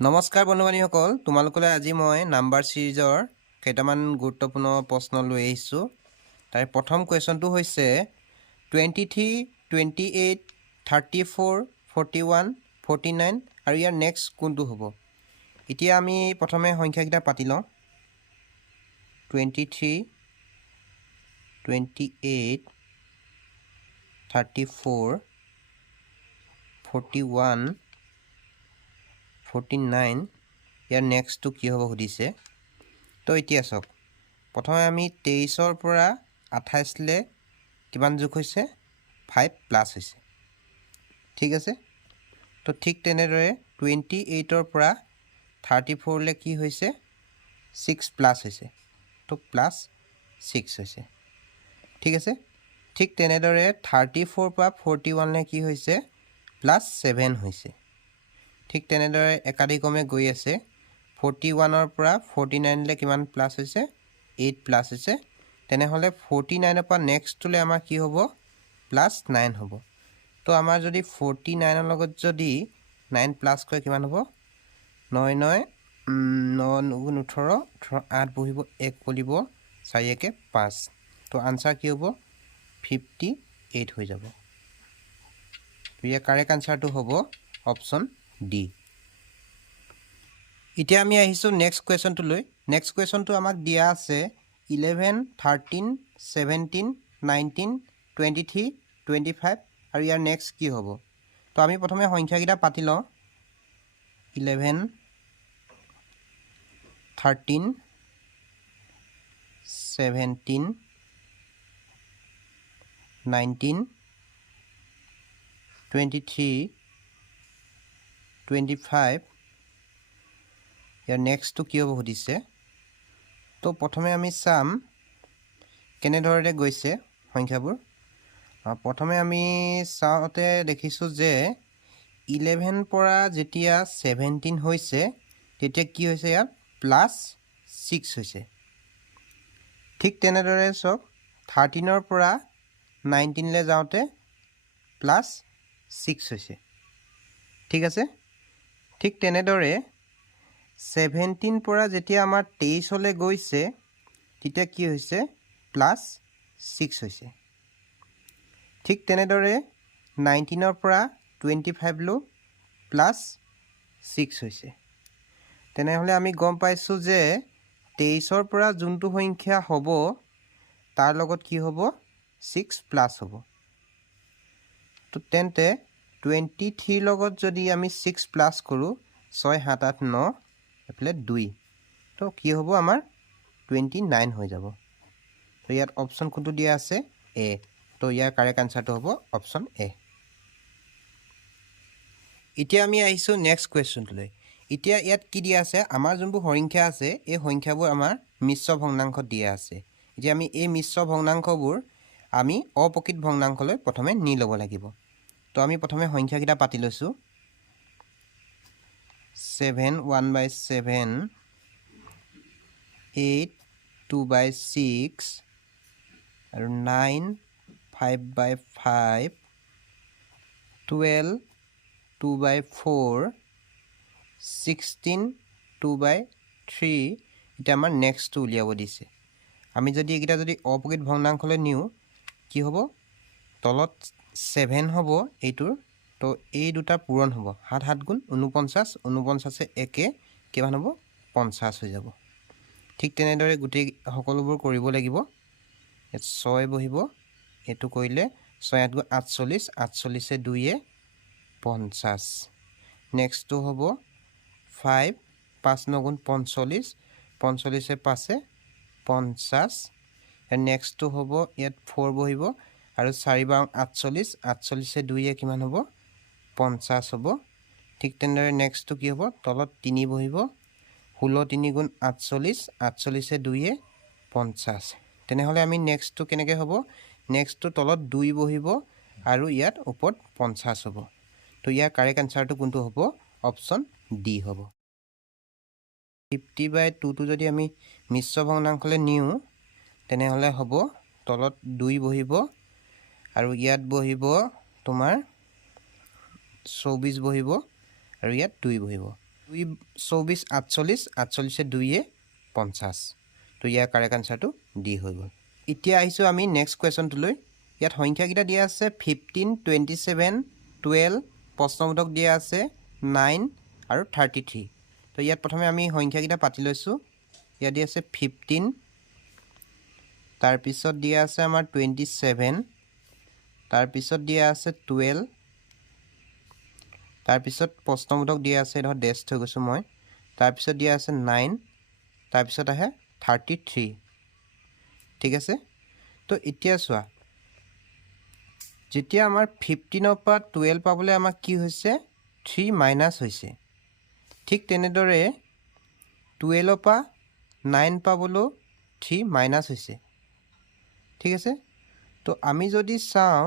নমস্কাৰ বন্ধু-বান্ধৱীসকল, তোমালোকলৈ আজি মই নাম্বাৰ সিৰিজৰ কেইটামান গুৰুত্বপূৰ্ণ প্ৰশ্ন লৈ আহিছোঁ। তাৰ প্ৰথম কুৱেশ্যনটো হৈছে 23, 28, 34, 41, 49 আৰু ইয়াৰ নেক্সট কোনটো হ'ব? এতিয়া আমি প্ৰথমে সংখ্যাকেইটা পাতি লওঁ। 23, 28, 34, 41, 49 ইয়াৰ নেক্সটটো কি হ'ব সুধিছে। তো এতিয়া চাওক, প্ৰথমে আমি 23ৰ পৰা 28লৈ কিমান যোগ হৈছে? 5 প্লাছ হৈছে, ঠিক আছে। তো ঠিক তেনেদৰে 28ৰ পৰা 34লৈ কি হৈছে? 6 প্লাছ হৈছে, তো প্লাছ 6 হৈছে, ঠিক আছে। ঠিক তেনেদৰে 34 পৰা 41লৈ কি হৈছে? প্লাছ 7 হৈছে। ঠিক তেনেদৰে একাধিক্ৰমে গৈ আছে। 41ৰ পৰা 49লৈ কিমান প্লাছ হৈছে? 8 প্লাছ হৈছে। তেনেহ'লে 49ৰ পৰা নেক্সটটোলৈ আমাৰ কি হ'ব? প্লাছ 9 হ'ব। তো আমাৰ যদি 49ৰ লগত যদি 9 প্লাছ কৰে কিমান হ'ব? 9 9 9 18, 8 বহিব, 1 বলিব, 4 1 5। তো আনচাৰ কি হ'ব? 58 হৈ যাব। ইয়াৰ কাৰেক্ট আনচাৰটো হ'ব অপশ্যন ডি। এতিয়া আমি আহিছোঁ নেক্সট কুৱেশ্যনটোলৈ। নেক্সট কুৱেশ্যনটো আমাক দিয়া আছে 11, 13, 17, 19, 23, 25 আৰু ইয়াৰ নেক্সট কি হ'ব? তো আমি প্ৰথমে সংখ্যাকেইটা পাতি লওঁ। 11, 13, 17, 19, 23, 25 ইয়াৰ নেক্সটটো কি হ'ব সুধিছে। তো প্ৰথমে আমি চাম কেনেদৰে গৈছে সংখ্যাবোৰ। প্ৰথমে আমি চাওঁতে দেখিছোঁ যে 11 পৰা যেতিয়া 17 হৈছে তেতিয়া কি হৈছে? ইয়াত প্লাছ 6 হৈছে। ঠিক তেনেদৰে চাওক, 13ৰ পৰা 19লৈ যাওঁতে প্লাছ 6 হৈছে, ঠিক আছে। ঠিক তেনেদৰে 17 পৰা যেতিয়া আমাৰ 23লৈ গৈছে তেতিয়া কি হৈছে? প্লাছ 6 হৈছে। ঠিক তেনেদৰে 19ৰ পৰা 25লৈ প্লাছ 6 হৈছে। তেনেহ'লে আমি গম পাইছোঁ যে 23ৰ পৰা যোনটো সংখ্যা হ'ব তাৰ লগত কি হ'ব? 6 প্লাছ হ'ব। তো তেন্তে 23 লগত যদি আমি 6 প্লাছ কৰোঁ, 6 7 8 9 এইফালে 2, তো কি হ'ব? আমাৰ 29 হৈ যাব। তো ইয়াত অপশ্যন কোনটো দিয়া আছে? এ। তো ইয়াৰ কাৰেক্ট আনচাৰটো হ'ব অপশ্যন এ। এতিয়া আমি আহিছোঁ নেক্সট কুৱেশ্যনটোলৈ। এতিয়া ইয়াত কি দিয়া আছে? আমাৰ যোনবোৰ সংখ্যা আছে এই সংখ্যাবোৰ আমাৰ মিশ্ৰ ভগ্নাংশত দিয়া আছে। এতিয়া আমি এই মিশ্ৰ ভগ্নাংশবোৰ আমি অপ্ৰকৃত ভগ্নাংশলৈ প্ৰথমে নি ল'ব লাগিব। তো আমি প্ৰথমে সংখ্যাকেইটা পাতি লৈছোঁ। 7 1/7, 8 2/6 আৰু 9 5/5, 12 2/4, 16 2/3। এতিয়া আমাৰ নেক্সটটো উলিয়াব দিছে। আমি যদি এইকেইটা যদি অপ্ৰকৃত ভগ্নাংশলৈ নিওঁ কি হ'ব? তলত 7 হ'ব এইটোৰ, তো এই দুটা পূৰণ হ'ব। 7 7 গুণ 49, 49 একে কিমান হ'ব? 50 হৈ যাব। ঠিক তেনেদৰে গোটেই সকলোবোৰ কৰিব লাগিব। ইয়াত 6 বহিব, এইটো কৰিলে 6 8 গুণ 48, 48 2 50। নেক্সটটো হ'ব 5 5 9 গুণ 45, 45 5 50। নেক্সটটো হ'ব ইয়াত 4 বহিব আৰু 4 বাৰ 48, 48 2 কিমান হ'ব? 50 হ'ব। ঠিক তেনেদৰে নেক্সটটো কি হ'ব? তলত 3 বহিব, 16 3 গুণ 48, 48 2 50। তেনেহ'লে আমি নেক্সটটো কেনেকৈ হ'ব? নেক্সটটো তলত 2 বহিব আৰু ইয়াত ওপৰত 50 হ'ব। তো ইয়াৰ কাৰেক্ট আনচাৰটো কোনটো হ'ব? অপশ্যন ডি হ'ব। 50/2টো যদি আমি মিশ্ৰ ভগ্নাংশলৈ নিওঁ তেনেহ'লে হ'ব তলত 2 বহিব আৰু ইয়াত বহিব তোমাৰ 24 বহিব আৰু ইয়াত 2 বহিব। 2 24 48 48 2 50 তো ইয়াৰ কাৰেক্ট আনসাৰটো ডি হৈ গ'ল এতিয়া আহিছো আমি নেক্সট কোৱেশ্যনটোলৈ ইয়াত সংখ্যাকেইটা দিয়া আছে 15 27 12 প্ৰশ্নবোধক দিয়া আছে 9 আৰু 33 তো ইয়াত প্ৰথমে আমি সংখ্যাকেইটা পাতি লৈছো ইয়াত দিয়া আছে 15 তাৰ পিছত দিয়া আছে আমাৰ 27 তাৰ পিছত দিয়া আছে 12 তাৰ পিছত প্ৰশ্নবোধক দিয়া আছে ধৰ ডেছ হৈ গৈছো মই তাৰ পিছত দিয়া আছে 9 তাৰ পিছত আহে 33 ঠিক আছে তো এতিয়া চোৱা যেতিয়া আমাৰ 15 পৰা 12 পাবলৈ আমাৰ কি হৈছে 3 মাইনাস হৈছে ঠিক তেনেদৰে 12 পৰা 9 পাবলৈ 3 মাইনাস হৈছে ঠিক আছে তো আমি যদি চাওঁ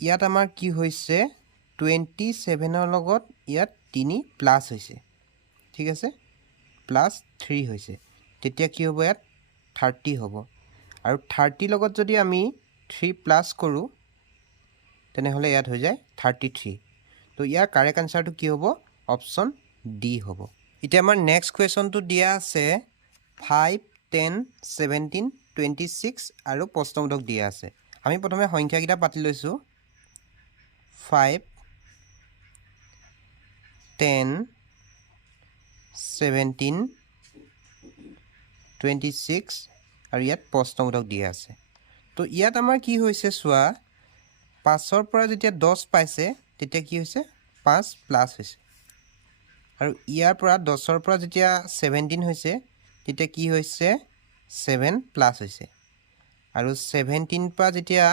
ইয়াত আমাৰ কি হৈছে 27 ৰ লগত ইয়াত 3 প্লাস হৈছে ঠিক আছে প্লাস 3 হৈছে তেতিয়া কি হ'ব ইয়াত 30 হ'ব আৰু 30 লগত যদি আমি 3 প্লাস কৰো তেনেহলে ইয়াত হৈ যায় 33 তো ইয়াৰ কাৰেক্ট আনসাৰটো কি হ'ব অপচন ডি হ'ব এতিয়া আমাৰ নেক্সট কোৱেশ্যনটো দিয়া আছে 5 10 17 26 আৰু প্ৰশ্নবোধক দিয়া আছে আমি প্ৰথমে সংখ্যাকেইটা পাতি লৈছো 5 10 17 26 আৰু ইয়াত প্ৰশ্নবোধক দিয়া আছে তো ইয়াত আমাৰ কি হৈছে চোৱা 5 ৰ পৰা যেতিয়া 10 পাইছে তেতিয়া কি হৈছে 5 প্লাস হৈছে আৰু ইয়াৰ পৰা 10 ৰ পৰা যেতিয়া 17 হৈছে তেতিয়া কি হৈছে 7 প্লাস হৈছে আৰু 17 পৰা যেতিয়া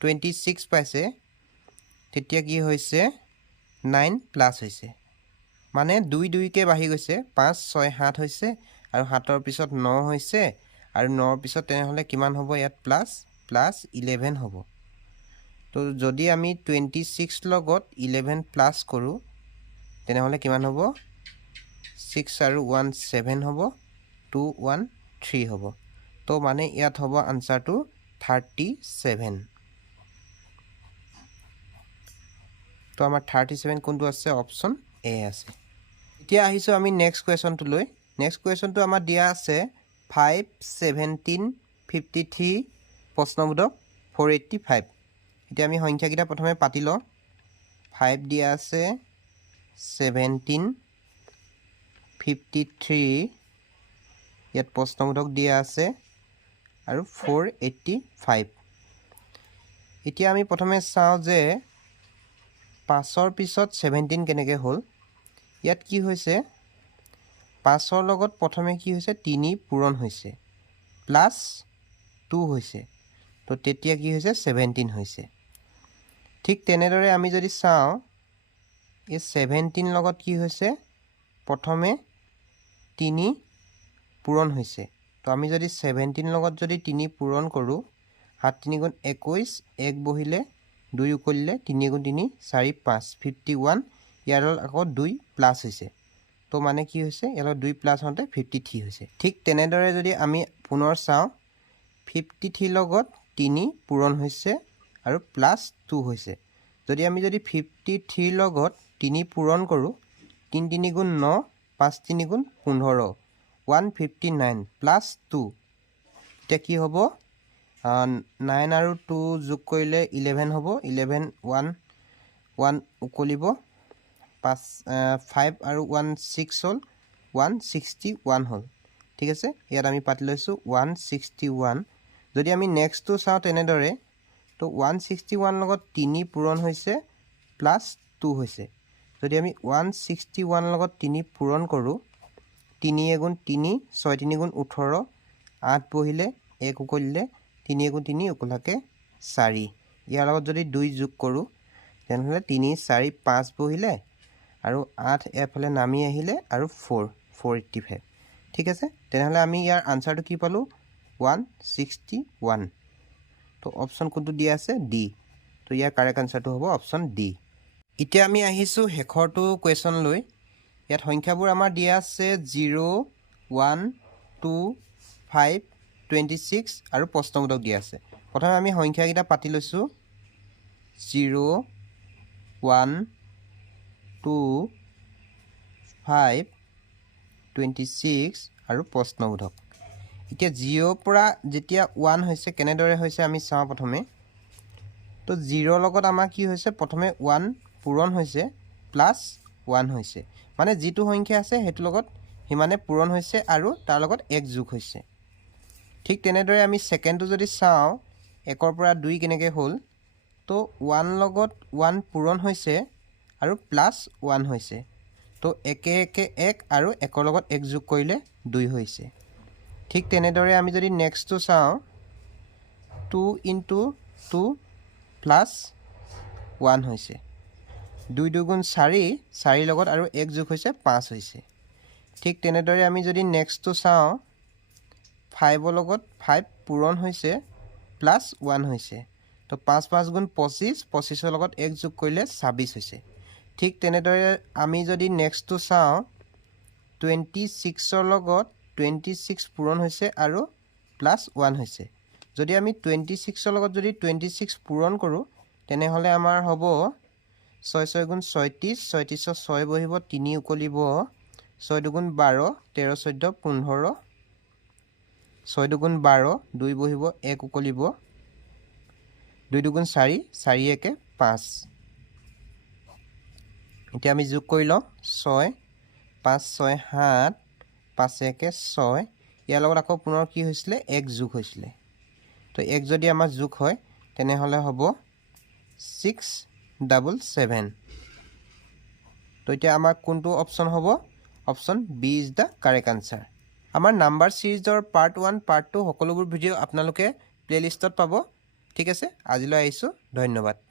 26 পাইছে তেতিয়া কি হৈছে 9 প্লাস হৈছে মানে 2 2 কে বাঢ়ি গৈছে 5 6 7 হৈছে আৰু 7 ৰ পিছত 9 হৈছে আৰু 9 ৰ পিছত তেনেহলে কিমান হ'ব ইয়াত প্লাস প্লাস 11 হ'ব তো যদি আমি 26 লগত 11 প্লাস কৰো তেনেহলে কিমান হ'ব 6 আৰু 1 7 হ'ব 2 1 3 হ'ব তো মানে ইয়াত হ'ব আনসাৰটো 37 তো আমাৰ 37 কোনটো আছে অপচন এ আছে এতিয়া আহিছো আমি নেক্সট কোৱেশ্যনটোলৈ নেক্সট কোৱেশ্যনটো আমাৰ দিয়া আছে 5 17 53 প্ৰশ্নবোধক 485 এতিয়া আমি সংখ্যাকেইটা প্ৰথমে পাতি লওঁ 5 দিয়া আছে 17 53 ইয়াত প্ৰশ্নবোধক দিয়া আছে আৰু 485 এতিয়া আমি প্ৰথমে চাওঁ যে 5 ৰ পিছত 17 কেনেকৈ হ'ল ইয়াত কি হৈছে 5 ৰ লগত প্ৰথমে কি হৈছে 3 পূৰণ হৈছে প্লাস 2 হৈছে তো তেতিয়া কি হৈছে 17 হৈছে ঠিক তেনেদৰে আমি যদি চাওঁ এই 17 লগত কি হৈছে প্ৰথমে 3 পূৰণ হৈছে তো আমি যদি 17 লগত যদি 3 পূৰণ কৰো 7 3 গুণ 21 1 বহিলে 2 উকলিলে 3 গুণ 3 4 5 51 ইয়াৰ আকৌ 2 প্লাস হৈছে তো মানে কি হৈছে ইয়াৰ 2 প্লাস হতে 53 হৈছে ঠিক তেনেদৰে যদি আমি পুনৰ চাওঁ 53 লগত 3 পূৰণ হৈছে আৰু প্লাস 2 হৈছে যদি আমি যদি 53 লগত 3 পূৰণ কৰো 3 3 গুণ 9 5 3 গুণ 15 159 প্লাস 2 এতিয়া কি হ'ব 9 আৰু 2 যোগ কৰিলে 11 হ'ব 11 1 1 উকলিব 5 আৰু 1 6 হ'ল 161 হ'ল ঠিক আছে ইয়াত আমি পাতি লৈছো 161 যদি আমি নেক্সটটো চাওঁ তেনেদৰে তো 161 লগত 3 পূৰণ হৈছে প্লাস 2 হৈছে যদি আমি 161 লগত 3 পূৰণ কৰো 3 গুণ 3 6 3 গুণ 18 8 বহিলে 1 উকলিলে 3 গুণ 3 উকলাকে 4 ইয়াৰ লগত যদি 2 যোগ কৰো তেনেহলে 3 4 5 বহিলে আৰু 8 এফালে নামি আহিলে আৰু 485 ঠিক আছে তেনেহলে আমি ইয়াৰ আনসাৰটো কি পালো 161 তো অপচন কোনটো দিয়া আছে ডি তো ইয়াৰ কাৰেক্ট আনসাৰটো হ'ব অপচন ডি এতিয়া আমি আহিছো হেখৰটো কোৱেশ্যন লৈ ইয়াত সংখ্যাবোৰ আমাৰ দিয়া আছে 0 1 2 5 26 আৰু প্ৰশ্নবোধক দিয়া আছে প্ৰথমে আমি সংখ্যাকেইটা পাতি লৈছো 0 1 2 5 26 আৰু প্ৰশ্নবোধক এতিয়া 0 পৰা যেতিয়া 1 হৈছে কেনেদৰে হৈছে আমি চাওঁ প্ৰথমে তো 0 লগত আমাৰ কি হৈছে প্ৰথমে 1 পূৰণ হৈছে প্লাস 1 হৈছে মানে যিটো সংখ্যা আছে হেতু লগত হিমানে পূৰণ হৈছে আৰু তাৰ লগত 1 যোগ হৈছে ঠিক তেনেদৰে আমি সেকেন্ডটো যদি চাওঁ 1 পৰা 2 কেনেকৈ হ'ল তো 1 লগত 1 পূৰণ হৈছে আৰু প্লাস 1 হৈছে তো একে একে 1 আৰু 1 লগত 1 যোগ কৰিলে 2 হৈছে ঠিক তেনেদৰে আমি যদি নেক্সটটো চাওঁ 2 * 2 প্লাস 1 হৈছে 2 * 2 = 4 4 লগত আৰু 1 যোগ হৈছে 5 হৈছে ঠিক তেনেদৰে আমি যদি নেক্সটটো চাওঁ 5 লগত 5 পূৰণ হৈছে প্লাস 1 হৈছে তো 5 5 * 25 25 লগত 1 যোগ কৰিলে 26 হৈছে ঠিক তেনেদৰে আমি যদি নেক্সটটো চাওঁ 26 লগত 26 পূৰণ হৈছে আৰু প্লাস 1 হৈছে যদি আমি 26 লগত যদি 26 পূৰণ কৰোঁ তেনেহলে আমাৰ হ'ব 6 6 * 36 36 6 বহিব 3 উকলিব 6 2 * 12 13 14 15 6 2 * 12 2 বহিব 1 উকলিব 2 2 * 4 4 1 5 এতিয়া আমি যোগ কৰি লওঁ 6 5 6 7 5 1 6 ইয়াৰ লগত আকৌ পুনৰ কি হৈছিলে 1 যোগ হৈছিলে তো 1 যদি আমাৰ যোগ হয় তেনেহলে হ'ব 677 তো এতিয়া আমাৰ কোনটো অপচন হ'ব option B is the correct answer আমাৰ নাম্বাৰ সিৰিজৰ পাৰ্ট 1 পাৰ্ট 2 সকলোবোৰ ভিডিও আপোনালোকে প্লেলিষ্টত পাব ঠিক আছে আজিলৈ আহিছো ধন্যবাদ